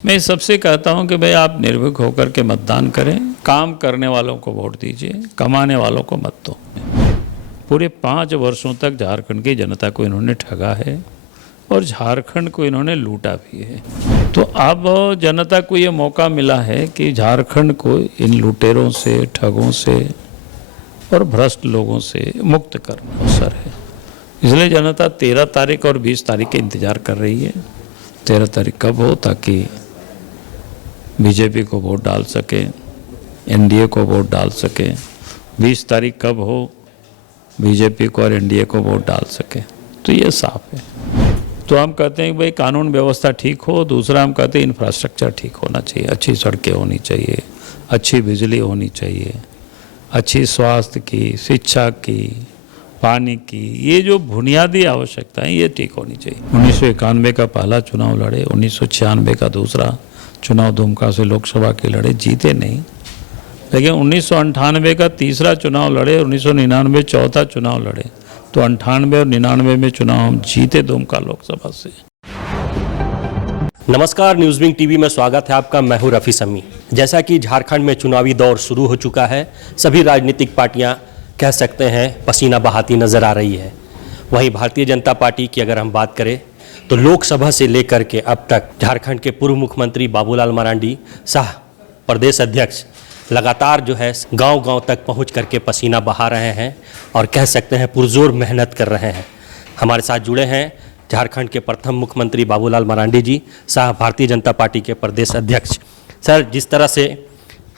मैं सबसे कहता हूं कि भाई आप निर्भीक होकर के मतदान करें, काम करने वालों को वोट दीजिए, कमाने वालों को मत दो। पूरे 5 वर्षों तक झारखंड की जनता को इन्होंने ठगा है और झारखंड को इन्होंने लूटा भी है। तो अब जनता को ये मौका मिला है कि झारखंड को इन लुटेरों से, ठगों से और भ्रष्ट लोगों से मुक्त करना अवसर है। इसलिए जनता 13 तारीख और 20 तारीख के इंतज़ार कर रही है। 13 तारीख कब हो ताकि बीजेपी को वोट डाल सके, एनडीए को वोट डाल सके। 20 तारीख कब हो, बीजेपी को और एनडीए को वोट डाल सके। तो ये साफ है। तो हम कहते हैं कि भाई कानून व्यवस्था ठीक हो। दूसरा हम कहते हैं इंफ्रास्ट्रक्चर ठीक होना चाहिए, अच्छी सड़कें होनी चाहिए, अच्छी बिजली होनी चाहिए, अच्छी स्वास्थ्य की, शिक्षा की, पानी की, ये जो बुनियादी आवश्यकताएं ये ठीक होनी चाहिए। 1991 का पहला चुनाव लड़े, 1996 का दूसरा चुनाव दुमका से लोकसभा के लड़े, जीते नहीं। लेकिन 1998 का तीसरा चुनाव लड़े, 1999 चौथा चुनाव लड़े, तो 98 और 99 में चुनाव हम जीते दुमका लोकसभा से। नमस्कार, न्यूज़ विंग टीवी में स्वागत है आपका। मैं हूं रफ़ी समी। जैसा कि झारखंड में चुनावी दौर शुरू हो चुका है, सभी राजनीतिक पार्टियां कह सकते हैं पसीना बहाती नजर आ रही है। वहीं भारतीय जनता पार्टी की अगर हम बात करें तो लोकसभा से लेकर के अब तक झारखंड के पूर्व मुख्यमंत्री बाबूलाल मरांडी सह प्रदेश अध्यक्ष लगातार जो है गांव-गांव तक पहुंच करके पसीना बहा रहे हैं और कह सकते हैं पुरजोर मेहनत कर रहे हैं। हमारे साथ जुड़े हैं झारखंड के प्रथम मुख्यमंत्री बाबूलाल मरांडी जी सह भारतीय जनता पार्टी के प्रदेश अध्यक्ष। सर, जिस तरह से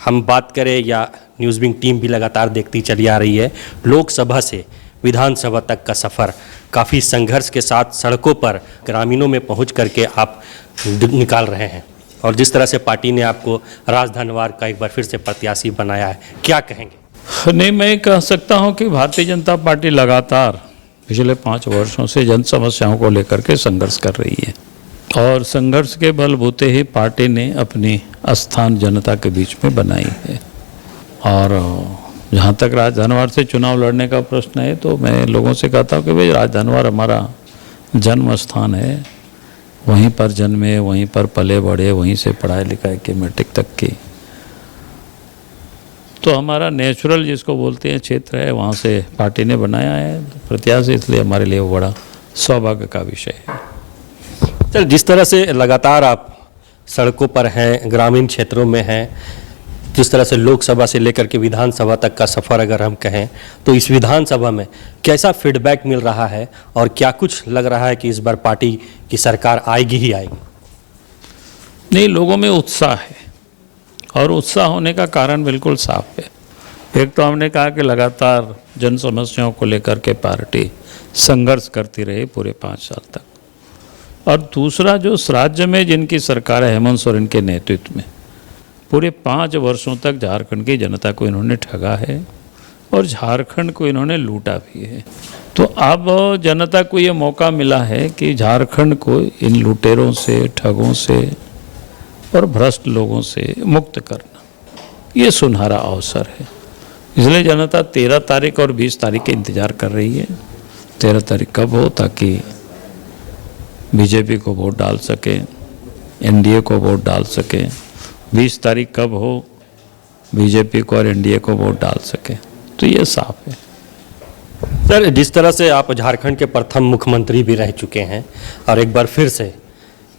हम बात करें या न्यूज़ विंग टीम भी लगातार देखती चली आ रही है, लोकसभा से विधानसभा तक का सफ़र काफ़ी संघर्ष के साथ सड़कों पर ग्रामीणों में पहुंच करके आप निकाल रहे हैं और जिस तरह से पार्टी ने आपको राजधनवार का एक बार फिर से प्रत्याशी बनाया है, क्या कहेंगे? नहीं, मैं कह सकता हूं कि भारतीय जनता पार्टी लगातार पिछले 5 वर्षों से जन समस्याओं को लेकर के संघर्ष कर रही है और संघर्ष के बलबूते ही पार्टी ने अपनी स्थान जनता के बीच में बनाई है। और जहाँ तक राजधनवार से चुनाव लड़ने का प्रश्न है तो मैं लोगों से कहता हूँ कि भाई राजधनवार हमारा जन्म स्थान है, वहीं पर जन्मे, वहीं पर पले बढ़े, वहीं से पढ़ाई लिखाई की मैट्रिक तक की, तो हमारा नेचुरल जिसको बोलते हैं क्षेत्र है, वहाँ से पार्टी ने बनाया है प्रत्याशी, इसलिए हमारे लिए वो बड़ा सौभाग्य का विषय है। सर, जिस तरह से लगातार आप सड़कों पर हैं, ग्रामीण क्षेत्रों में हैं, जिस तरह से लोकसभा से लेकर के विधानसभा तक का सफ़र अगर हम कहें तो इस विधानसभा में कैसा फीडबैक मिल रहा है और क्या कुछ लग रहा है कि इस बार पार्टी की सरकार आएगी ही आएगी? नहीं, लोगों में उत्साह है और उत्साह होने का कारण बिल्कुल साफ है। एक तो हमने कहा कि लगातार जन समस्याओं को लेकर के पार्टी संघर्ष करती रही पूरे 5 साल तक, और दूसरा जो राज्य में जिनकी सरकार है हेमंत सोरेन के नेतृत्व में, पूरे 5 वर्षों तक झारखंड की जनता को इन्होंने ठगा है और झारखंड को इन्होंने लूटा भी है। तो अब जनता को ये मौका मिला है कि झारखंड को इन लुटेरों से, ठगों से और भ्रष्ट लोगों से मुक्त करना, ये सुनहरा अवसर है। इसलिए जनता 13 तारीख और 20 तारीख के इंतज़ार कर रही है। 13 तारीख कब हो ताकि बीजेपी को वोट डाल सके, एनडीए को वोट डाल सके। 20 तारीख कब हो, बीजेपी को और एनडीए को वोट डाल सके। तो ये साफ है। सर, जिस तरह से आप झारखंड के प्रथम मुख्यमंत्री भी रह चुके हैं और एक बार फिर से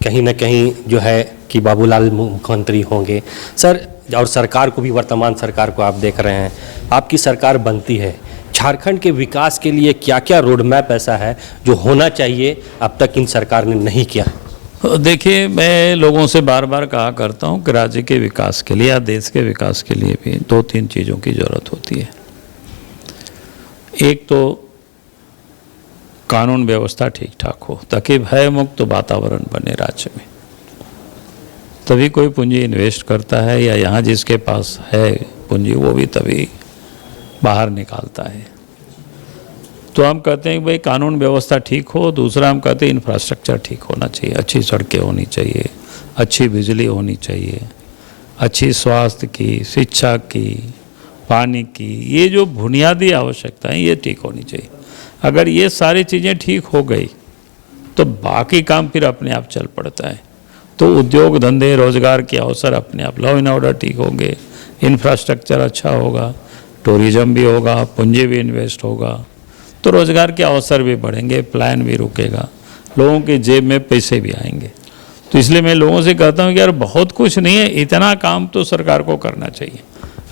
कहीं ना कहीं जो है कि बाबूलाल मुख्यमंत्री होंगे सर, और सरकार को भी, वर्तमान सरकार को आप देख रहे हैं, आपकी सरकार बनती है, झारखंड के विकास के लिए क्या क्या रोड मैप ऐसा है जो होना चाहिए अब तक इन सरकार ने नहीं किया? देखिए, मैं लोगों से बार बार कहा करता हूं कि राज्य के विकास के लिए या देश के विकास के लिए भी 2-3 चीज़ों की ज़रूरत होती है। एक तो कानून व्यवस्था ठीक ठाक हो ताकि भय मुक्त वातावरण बने राज्य में, तभी कोई पूंजी इन्वेस्ट करता है, या यहाँ जिसके पास है पूंजी वो भी तभी बाहर निकालता है। तो हम कहते हैं कि भाई कानून व्यवस्था ठीक हो। दूसरा हम कहते हैं इंफ्रास्ट्रक्चर ठीक होना चाहिए, अच्छी सड़कें होनी चाहिए, अच्छी बिजली होनी चाहिए, अच्छी स्वास्थ्य की, शिक्षा की, पानी की, ये जो बुनियादी आवश्यकताएं ये ठीक होनी चाहिए। अगर ये सारी चीज़ें ठीक हो गई तो बाकी काम फिर अपने आप चल पड़ता है। तो उद्योग धंधे रोजगार के अवसर अपने आप, लॉ एंड ऑर्डर ठीक होंगे, इंफ्रास्ट्रक्चर अच्छा होगा, टूरिज्म भी होगा, पूंजी भी इन्वेस्ट होगा, तो रोजगार के अवसर भी बढ़ेंगे, प्लान भी रुकेगा, लोगों की जेब में पैसे भी आएंगे। तो इसलिए मैं लोगों से कहता हूँ कि यार बहुत कुछ नहीं है, इतना काम तो सरकार को करना चाहिए।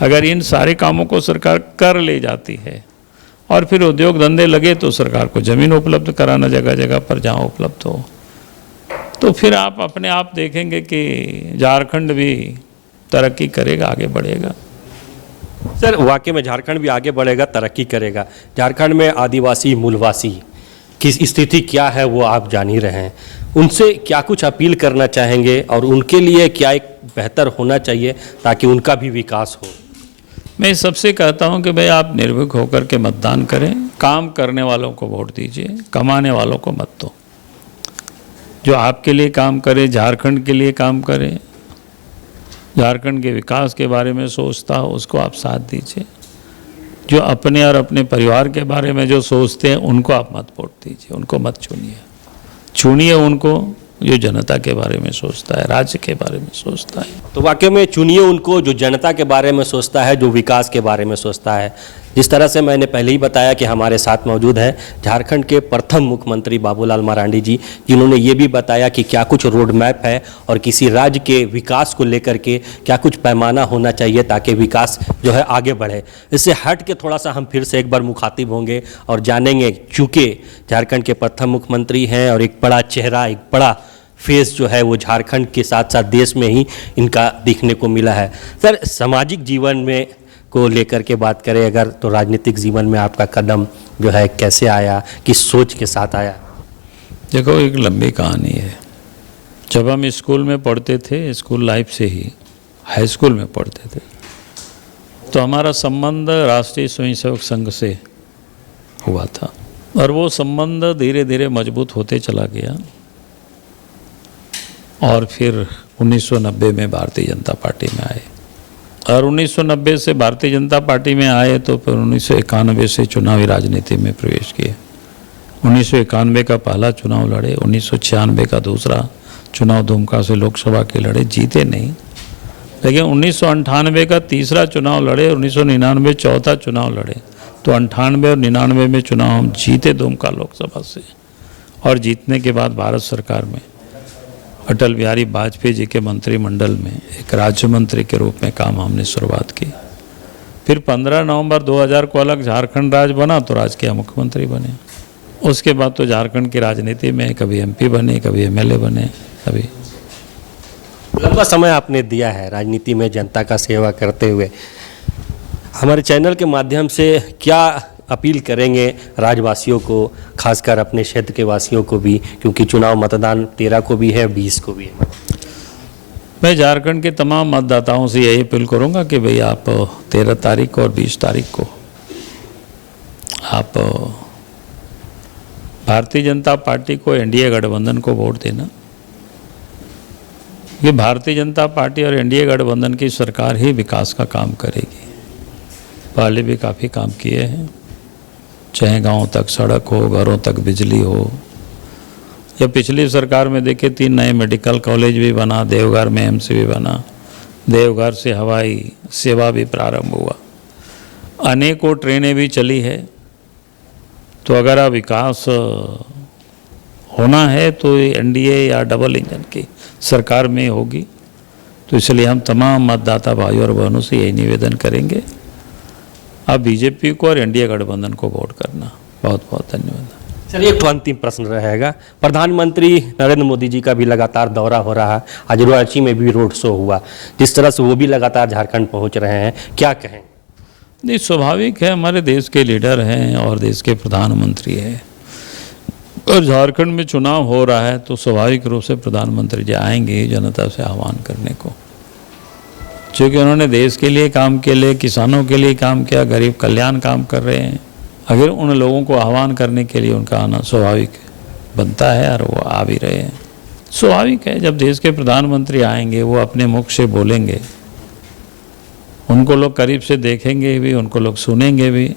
अगर इन सारे कामों को सरकार कर ले जाती है और फिर उद्योग धंधे लगे तो सरकार को ज़मीन उपलब्ध कराना जगह जगह पर जहाँ उपलब्ध हो, तो फिर आप अपने आप देखेंगे कि झारखंड भी तरक्की करेगा, आगे बढ़ेगा। सर, वाकई में झारखंड भी आगे बढ़ेगा, तरक्की करेगा। झारखंड में आदिवासी मूलवासी की स्थिति क्या है वो आप जान ही रहे हैं। उनसे क्या कुछ अपील करना चाहेंगे और उनके लिए क्या एक बेहतर होना चाहिए ताकि उनका भी विकास हो? मैं सबसे कहता हूं कि भाई आप निर्भीक होकर के मतदान करें, काम करने वालों को वोट दीजिए, कमाने वालों को मत दो। जो आपके लिए काम करे, झारखंड के लिए काम करे, झारखंड के विकास के बारे में सोचता हो, उसको आप साथ दीजिए। जो अपने और अपने परिवार के बारे में जो सोचते हैं उनको आप मत वोट दीजिए, उनको मत चुनिए। चुनिए उनको जो जनता के बारे में सोचता है, राज्य के बारे में सोचता है। तो वाकई में चुनिए उनको जो जनता के बारे में सोचता है, जो विकास के बारे में सोचता है। जिस तरह से मैंने पहले ही बताया कि हमारे साथ मौजूद है झारखंड के प्रथम मुख्यमंत्री बाबूलाल मरांडी जी, जिन्होंने ये भी बताया कि क्या कुछ रोड मैप है और किसी राज्य के विकास को लेकर के क्या कुछ पैमाना होना चाहिए ताकि विकास जो है आगे बढ़े। इससे हट के थोड़ा सा हम फिर से एक बार मुखातिब होंगे और जानेंगे, चूँकि झारखंड के प्रथम मुख्यमंत्री हैं और एक बड़ा चेहरा, एक बड़ा फेस जो है वो झारखंड के साथ साथ देश में ही इनका दिखने को मिला है। सर, सामाजिक जीवन में को लेकर के बात करें अगर, तो राजनीतिक जीवन में आपका कदम जो है कैसे आया, किस सोच के साथ आया? देखो, एक लंबी कहानी है। जब हम स्कूल में पढ़ते थे, स्कूल लाइफ से ही हाई स्कूल में पढ़ते थे, तो हमारा संबंध राष्ट्रीय स्वयंसेवक संघ से हुआ था और वो संबंध धीरे धीरे मजबूत होते चला गया और फिर 1990 में भारतीय जनता पार्टी में आए और 1990 से भारतीय जनता पार्टी में आए तो फिर 1991 से चुनावी राजनीति में प्रवेश किए। 1991 का पहला चुनाव लड़े, 1996 का दूसरा चुनाव दुमका से लोकसभा के लड़े, जीते नहीं, लेकिन 1998 का तीसरा चुनाव लड़े, 1999 चौथा चुनाव लड़े, तो 98 और 99 में चुनाव हम जीते दुमका लोकसभा से और जीतने के बाद भारत सरकार में अटल बिहारी वाजपेयी जी के मंत्रिमंडल में एक राज्य मंत्री के रूप में काम हमने शुरुआत की। फिर 15 नवंबर 2000 को अलग झारखंड राज्य बना तो राज्य के मुख्यमंत्री बने। उसके बाद तो झारखंड की राजनीति में कभी एमपी बने, कभी एमएलए बने, कभी। लंबा समय आपने दिया है राजनीति में जनता का सेवा करते हुए। हमारे चैनल के माध्यम से क्या अपील करेंगे राज्यवासियों को, खासकर अपने क्षेत्र के वासियों को भी, क्योंकि चुनाव मतदान 13 को भी है, 20 को भी है? मैं झारखंड के तमाम मतदाताओं से यही अपील करूंगा कि भाई आप 13 तारीख को और 20 तारीख को आप भारतीय जनता पार्टी को, एनडीए गठबंधन को वोट देना। ये भारतीय जनता पार्टी और एनडीए गठबंधन की सरकार ही विकास का काम करेगी। पहले भी काफ़ी काम किए हैं, चाहे गाँव तक सड़क हो, घरों तक बिजली हो, या पिछली सरकार में देखे 3 नए मेडिकल कॉलेज भी बना, देवघर में एम्स भी बना, देवघर से हवाई सेवा भी प्रारंभ हुआ, अनेकों ट्रेनें भी चली है। तो अगर विकास होना है तो एनडीए या डबल इंजन की सरकार में होगी। तो इसलिए हम तमाम मतदाता भाइयों और बहनों से यही निवेदन करेंगे, आप बीजेपी को और एनडीए गठबंधन को वोट करना। बहुत बहुत धन्यवाद। चलिए, एक अंतिम प्रश्न रहेगा। प्रधानमंत्री नरेंद्र मोदी जी का भी लगातार दौरा हो रहा है, आज रांची में भी रोड शो हुआ, जिस तरह से वो भी लगातार झारखंड पहुंच रहे हैं, क्या कहें? नहीं, स्वाभाविक है, हमारे देश के लीडर हैं और देश के प्रधानमंत्री हैं और झारखंड में चुनाव हो रहा है तो स्वाभाविक रूप से प्रधानमंत्री जी आएंगे जनता से आह्वान करने को, क्योंकि उन्होंने देश के लिए काम के लिए, किसानों के लिए काम किया, गरीब कल्याण काम कर रहे हैं। अगर उन लोगों को आह्वान करने के लिए उनका आना स्वाभाविक बनता है और वो आ भी रहे हैं। स्वाभाविक है, जब देश के प्रधानमंत्री आएंगे वो अपने मुख से बोलेंगे, उनको लोग करीब से देखेंगे भी, उनको लोग सुनेंगे भी,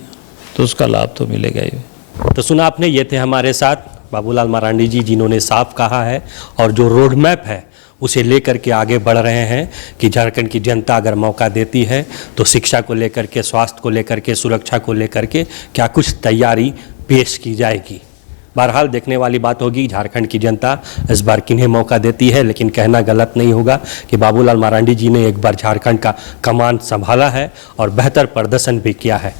तो उसका लाभ तो मिलेगा ही। तो सुना आपने, ये थे हमारे साथ बाबूलाल मरांडी जी, जिन्होंने साफ कहा है और जो रोड मैप है उसे लेकर के आगे बढ़ रहे हैं कि झारखंड की जनता अगर मौका देती है तो शिक्षा को लेकर के, स्वास्थ्य को लेकर के, सुरक्षा को लेकर के क्या कुछ तैयारी पेश की जाएगी। बहरहाल देखने वाली बात होगी झारखंड की जनता इस बार किन्हें मौका देती है, लेकिन कहना गलत नहीं होगा कि बाबूलाल मरांडी जी ने एक बार झारखंड का कमान संभाला है और बेहतर प्रदर्शन भी किया है।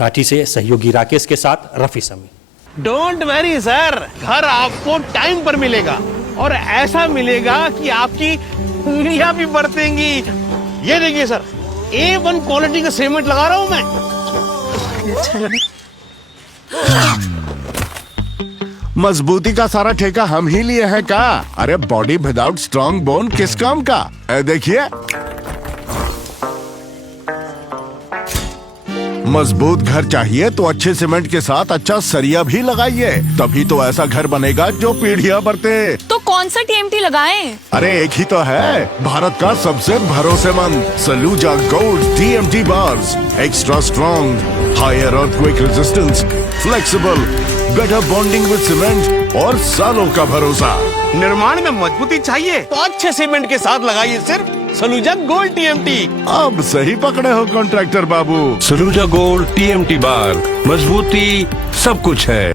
रांची से सहयोगी राकेश के साथ रफी समी। डोंट वरी सर, घर आपको टाइम पर मिलेगा और ऐसा मिलेगा कि आपकी उंगलियां भी बरतेंगी। ये देखिए सर, A1 क्वालिटी का सीमेंट लगा रहा हूं मैं। मजबूती का सारा ठेका हम ही लिए हैं का? अरे बॉडी विदाउट स्ट्रॉन्ग बोन किस काम का? देखिए, मजबूत घर चाहिए तो अच्छे सीमेंट के साथ अच्छा सरिया भी लगाइए, तभी तो ऐसा घर बनेगा जो पीढ़ियां बरते। तो कौन सा TMT लगाएं? अरे एक ही तो है, भारत का सबसे भरोसेमंद Saluja gold TMT bars. Extra strong, higher earthquake resistance, flexible, better bonding with cement और सालों का भरोसा। निर्माण में मजबूती चाहिए तो अच्छे सीमेंट के साथ लगाइए सिर्फ सलूजा गोल्ड TMT। अब सही पकड़े हो कॉन्ट्रैक्टर बाबू। सलूजा गोल्ड TMT बार, मजबूती सब कुछ है।